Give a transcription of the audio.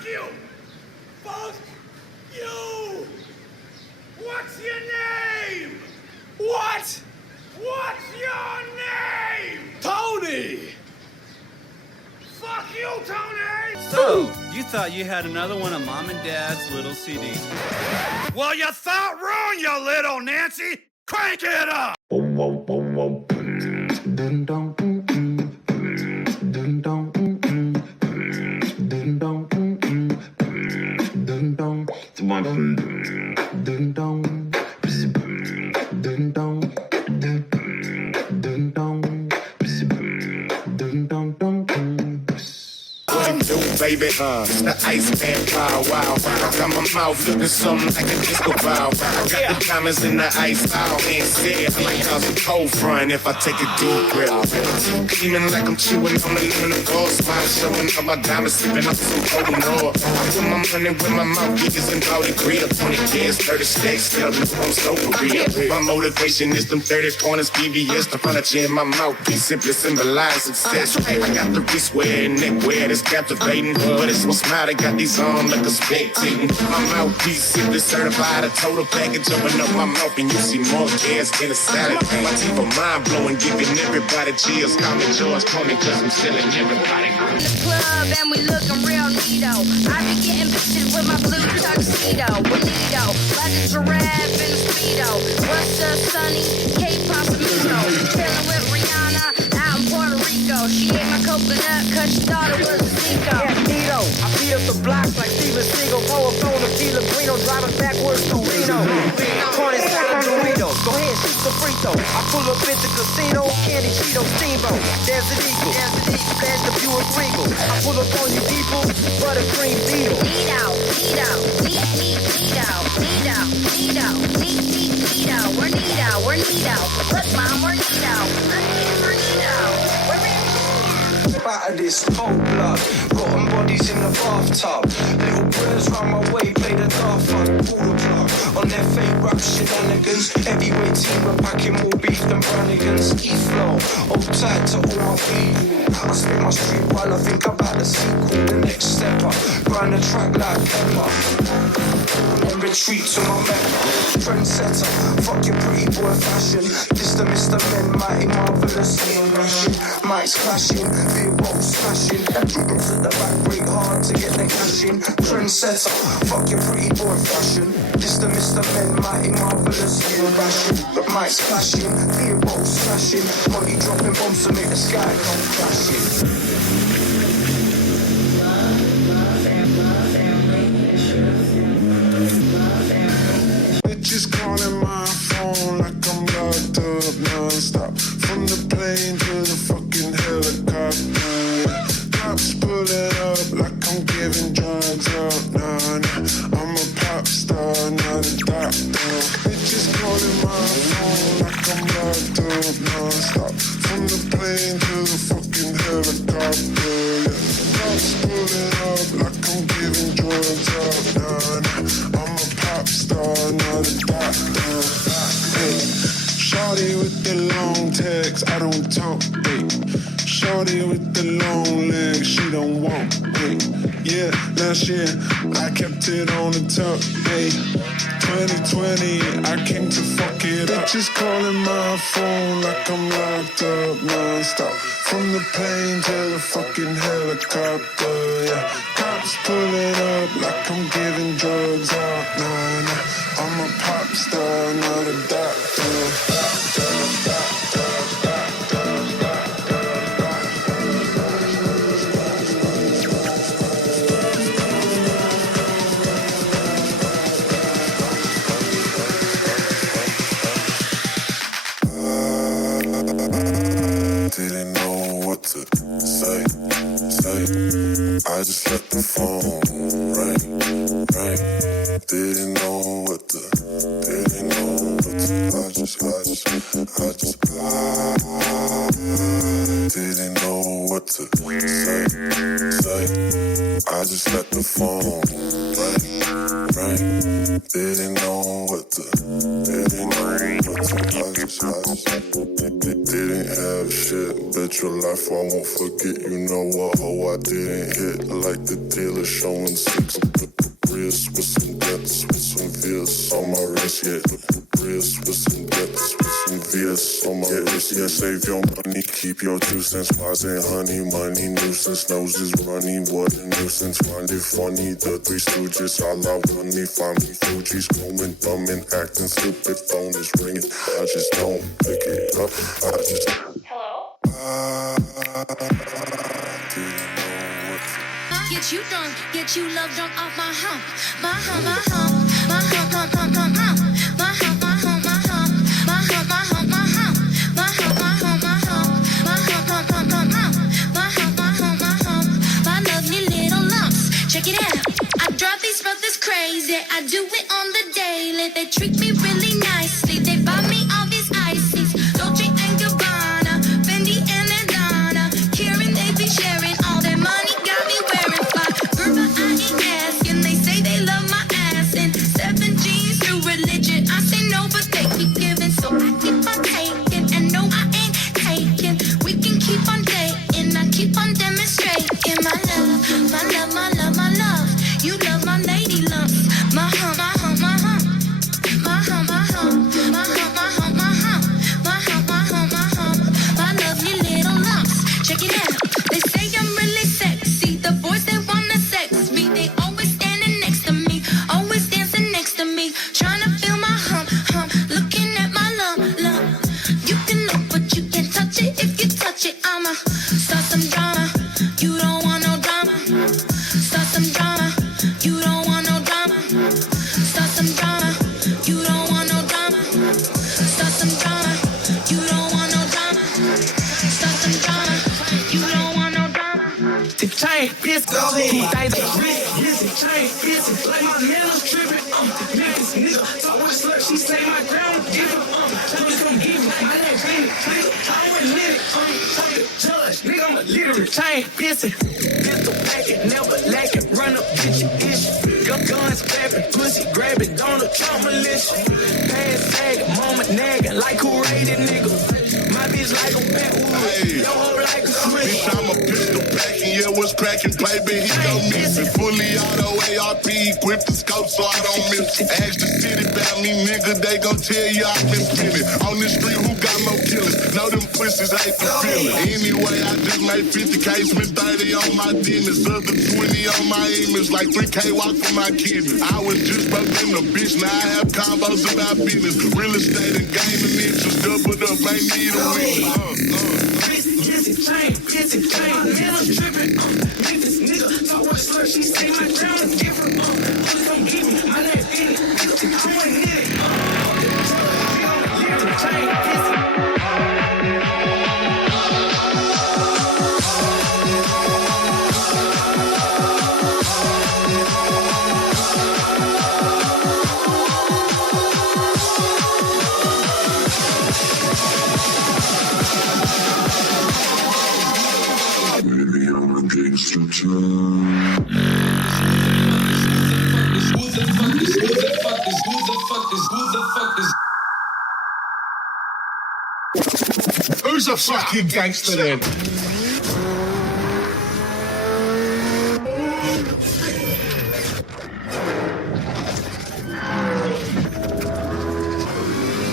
Fuck you! Fuck you! What's your name? What? What's your name? Tony! Fuck you, Tony! So, you thought you had another one of Mom and Dad's little CDs. Well, you thought wrong, you little Nancy! Crank it up! Baby, the Iceman pow wow. I got my mouth looking something like a disco ball. I got the diamonds in the ice out and said I like a cold front if I take a deep breath. Feeling like I'm chewing on the lemon of gold spine, showing up my diamonds, sipping up some cold oil. I put my money where my mouth is and all the grill. 20 kids, 30 stacks, tell me I'm so real. My motivation is them 30 pointers, BBS, the furniture in my mouthpiece simply symbolize success. I got the wrist wear and neck wear that's captivating. But it's so smart, I got these arms like a spectating. My mouthpiece simply certified, a total package open up my mouth and you see more gas than a salad. My teeth are mind blowing, giving everybody chills. Call me George, call me cause I'm selling everybody. In the club and we looking real neato. I be getting bitches with my blue tuxedo. Bonito, like a giraffe in a speedo. What's up, Sonny? K-pop amigo. Chillin' with Rihanna out in Puerto Rico. She ate my coconut cause she thought it was a Zico. I beat up the blocks like Steven Seagal. Power flow to Kilo Grino, driving backwards to Reno. Corner second Doritos, go ahead, shoot the free throw. I pull up at the casino, Candy Cheeto Steamboat. There's an eagle, there's the Buick Regal. I pull up on you people, buttercream Beetle. Neato, neat, we're neato. Look, mom, we're neato. We're neato. Out of this cold blood, rotten bodies in the bathtub. Little birds round my way, play the daft fuck, pull the plug on their fake rap shenanigans. Heavyweight team, we're packing more beef than Brannigans. E-flow, hold tight to all my people. I spit my street while I think about the sequel. The next step up, grind the track like pepper. And retreat to my mecca. Trendsetter, fuck your pretty boy fashion. This the Mr. Men, mighty marvelous. Mics clashing, beer bottles smashing. Drippers at the back, break hard to get the cash in. Trendsetter, fuck your pretty boy fashion. This the Mr. Men, mighty marvelous. Bashing, mics clashing, beer bottles smashing. Money dropping bombs to make the sky come crashing. Bitches calling my phone like I'm locked up non-stop. From the plane to the fucking helicopter. Cops pulling up like I'm giving drugs out. Nah, I'm a pop star, not a doctor. Bitches calling my phone like I'm locked up non-stop. From the plane to the fucking helicopter. Cops pulling up like I'm giving drugs out. Nah, I'm a pop star, not a doctor. Hey, shawty with the long text, I don't talk. Hey, shawty with the long legs, she don't walk. Hey, yeah, last year I kept it on the top. Hey, 2020, I came to fuck it up. Bitches calling my phone like I'm locked up non-stop. From the plane to the fucking helicopter, yeah. Cops pulling up like I'm giving drugs out. Nah, I'm a pop star, not a doctor. Didn't know what to say. I just let the phone ring. Didn't know what to. I just didn't know what to say. I just let the phone ring. Didn't know what to. Didn't have shit, bet your life I won't forget. You know what hoe I didn't hit. Like the dealer showing six wrists with some depths, with some V's on my wrist. Yeah, wrists with some depths, with some V's on my wrist. Yeah, save your money, keep your 2 cents. Wise and honey, money nuisance, noses runny. What a nuisance, find it funny. The Three Stooges, all I want me. Find me Fuji's going dumb and acting stupid. Phone is ringing, I just don't pick it up. I just. Hello? Get you drunk, get you love drunk off my hump. My hump, my hump, my hump, hump, hump, hump, hump. My hump, my hump, my hump. My hump, my hump, my hump. My hump, my hump, my hump. My hump, hump, hump, hump, hump. My hump, my hump, my hump. My lovely little lumps. Check it out. I drive these brothers crazy. I do it on the daily. They treat me really nicely. They buy me all these ices. Dolce and Gabbana, Fendi and Adana. Karen, they be sharing all their money. Got me wearing fly. Girl, I ain't asking. They say they love my ass. And 7 G's through religion. I say no, but they keep giving. So I keep on taking. And no, I ain't taking. We can keep on dating. I keep on demonstrating my love. My love, my love, my love. You love my lady lumps. My hump, my hump, my hump. My hump, my hump. My hump, my hump, my hump. My hump, my hump, my hump. My lovely little lumps. Check it out. They say I'm really sexy. The boys, they wanna sex me. They always standing next to me. Always dancing next to me. Trying to feel my hump, hump. Looking at my lump, lump. You can look, but you can't touch it. If you touch it, I'ma start some drama. You don't want no drama. Start some drama. You don't want no drama. Start some drama. You don't want no drama. Start some drama. You don't want no drama. Start some drama. You don't want no drama. The chain, bitch, go ahead. Busy, chain, busy. Like my nails tripping. This nigga, so what slut? She say my ground different. Tell me come get me. My name Benny, nigga. I ain't lit it. Fuck the judge, nigga. I'm a literate. Chain, busy. Pistol packing, never lacking. Run up, get your issue. Guns clapping, pussy grabbing. Donald Trump militia. Pass sagging, moment nagging. Like who raided nigga? My bitch like a backwood. Your hoe like a switch. Bitch, I'm a pistol packing, yeah, what's cracking, baby, he don't miss it. Fully auto ARP, equipped the scope so I don't miss it. Ask the city about me, nigga, they gon' tell you I've been spinning. On the street, who got more killers? Know them pussies ain't fulfilling. Anyway, I just made 50K, spent 30 on my dinners. Other 20 on my image, like 3K walk for my kidneys. I was just broke in the bitch, now I have combos about business. Real estate and gaming interest, doubled up, ain't need a witness. Busy, chain, man, I'm tripping. This nigga, talk what slut, she say my ground is different. Please come get me, my name Benny, nigga, I ain't lit it. The chain, busy. Who's a fucking gangster then?